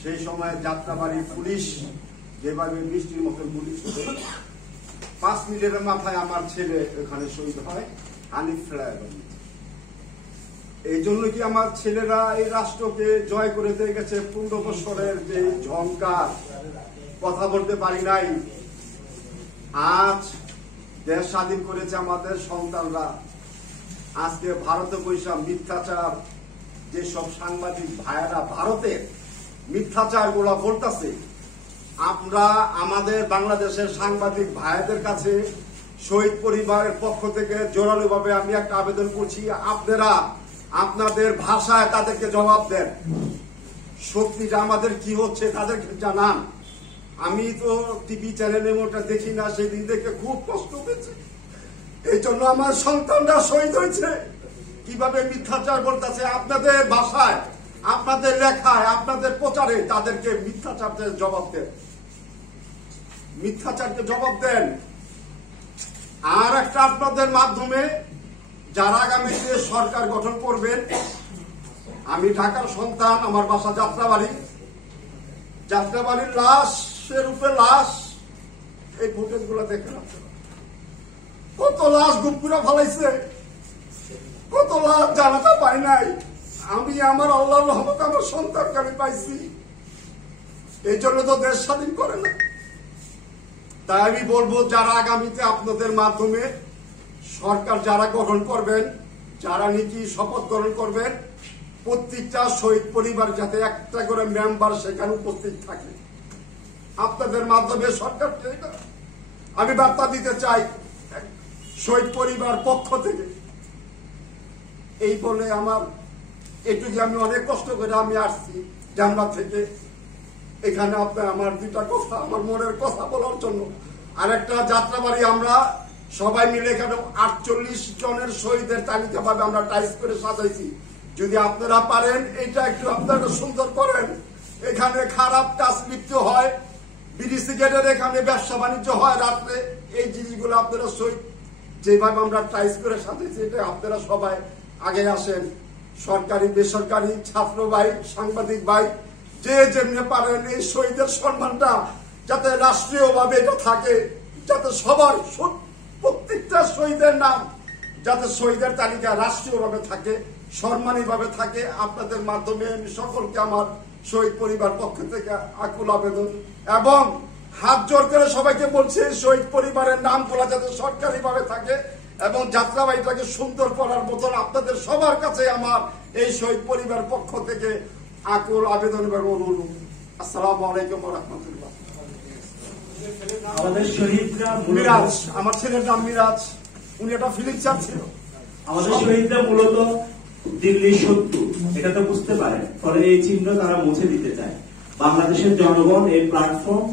সেই সময় যাত্রাবাড়ি পুলিশ যেভাবে বৃষ্টির মতো গুলি ছিল, 5 মিনিটের মাথায় আমার ছেলে এখানে শহীদ হয় হানিফ ফ্লাইওভার। এই জন্য কি আমার ছেলেরা এই রাষ্ট্রকে জয় করে দিয়ে গেছে 15 বছরের যে ঝংকার, কথা বলতে পারি নাই। আজ দেশ স্বাধীন করেছে আমাদের সন্তানরা। আজকে ভারতে বৈশা মিথ্যাচার যেসব সাংবাদিক ভাইয়েরা ভারতের মিথ্যাচার গুলা বলতেছে, আমরা আমাদের বাংলাদেশের সাংবাদিক ভাইদের কাছে শহীদ পরিবারের পক্ষ থেকে জোরালো ভাবে আমি একটা আবেদন করছি, আপনারা আপনাদের ভাষায় তাদেরকে জবাব দেন। সত্যিটা আমাদের কি হচ্ছে তাদেরকে জানান। আমি তো টিভি চ্যানেলে ওটা দেখি না, সেদিন দেখে খুব কষ্ট পেয়েছি। এই জন্য আমার সন্তানরা শহীদ হয়েছে। কিভাবে মিথ্যাচার বলতেছে আপনাদের ভাষায়, আপনাদের লেখায়, আপনাদের প্রচারে তাদেরকে মিথ্যাচারের জবাব দেন, মিথ্যাচারকে জবাব দেন। আর একটা আপনাদের মাধ্যমে যারা আগামীতে সরকার গঠন করবেন, আমি ঢাকার সন্তান, আমার বাসা যাত্রাবাড়ি, যাত্রাবাড়ির লাশের উপরে লাশ, এই ফুটেজ গুলো দেখেন কত লাশ গুম করে ফেলাইছে, কত লাশ জানাতে পাই নাই। আমি আমার আল্লাহর রহমতে আমার সন্তানকে আমি পাইছি, এই জন্য তো দেশ স্বাধীন করে না। তাই আমি বলবো, যারা আগামীতে আপনাদের মাধ্যমে সরকার যারা গঠন করবেন, যারা নাকি শপথ গ্রহণ করবেন, প্রত্যেকটা শহীদ পরিবার যাতে একটা করে মেম্বার সেখানে উপস্থিত থাকে। আপনাদের মাধ্যমে সরকারকে আমি বার্তা দিতে চাই শহীদ পরিবার পক্ষ থেকে। এই বলে আমার এটুকু, আমি অনেক কষ্ট করে আমি আসছি জামলা থেকে এখানে আপনার আমার দুটা কথা, আমার মনের কথা বলার জন্য। আর একটা যাত্রাবাড়ি আমরা সবাই মিলে এখানে 48 জনের শহীদের তালিকা ভাবে আমরা টাইপ করে সাজাইছি। যদি আপনারা পারেন এটা একটু আপনারা সুন্দর করেন। এখানে খারাপ কাজ লিপ্ত হয়, বিড়ি সিগারেটের এখানে ব্যবসা বাণিজ্য হয় রাত্রে, এই জিনিসগুলো আপনারা শহীদ যেভাবে আমরা টাইপ করে সাজাইছি, এটা আপনারা সবাই আগে আসেন। সরকারি বেসরকারি ছাত্র ভাই, সাংবাদিক ভাই, যে যেমনি পারেন এই শহীদের সম্মানটা যাতে রাষ্ট্রীয় ভাবে এটা থাকে, যাতে সবার প্রত্যেকটা শহীদের নাম যাতে শহীদের তালিকা রাষ্ট্রীয় ভাবে থাকে, সম্মানী ভাবে থাকে। আপনাদের মাধ্যমে আমি সকলকে আমার শহীদ পরিবার পক্ষ থেকে আকুল আবেদন এবং হাত জোর করে সবাইকে বলছি, শহীদ পরিবারের নামগুলো যাতে সরকারি ভাবে থাকে এবং যাত্রাবাড়িটাকে সুন্দর করার মতন আপনাদের সবার কাছে আমার এই শহীদ পরিবার পক্ষ থেকে আকুল আবেদন এবং অনুরোধ। আসসালামু আলাইকুম ওয়া রাহমাতুল্লাহ। আমাদের শহীদরা মিরাজ, আমার ছেলের নাম মিরাজ, উনি একটা ফিলিং চার ছিল। আমাদের শহীদরা মূলত দিল্লির শত্রু, এটা তো বুঝতে পারে, ফলে এই চিহ্ন তারা মুছে দিতে চায়। বাংলাদেশের জনগণ এই প্ল্যাটফর্ম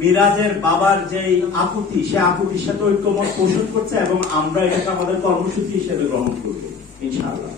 মিরাজের বাবার যে আকুতি, সে আকুতির সাথে ঐক্যমত পোষণ করছে এবং আমরা এটাকে আমাদের কর্মসূচি হিসেবে গ্রহণ করবো ইনশাআল্লাহ।